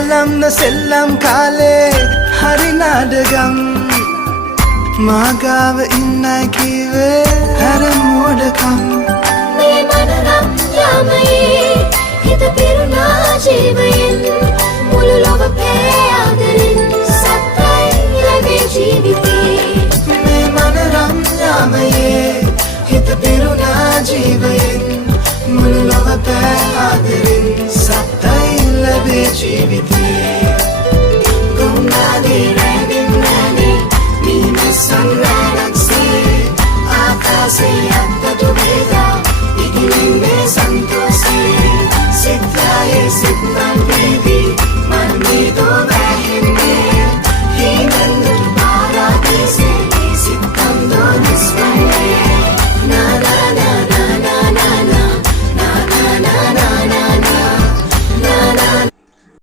පල්ලම්ද සෙල්ලම් කාලේ හරි නාඩගම් මාගාව ඉන්නයි කිවේ හැර මෝඩකම් මේ මනරම් යාමයේ හිත පිරුණා ජීවයේ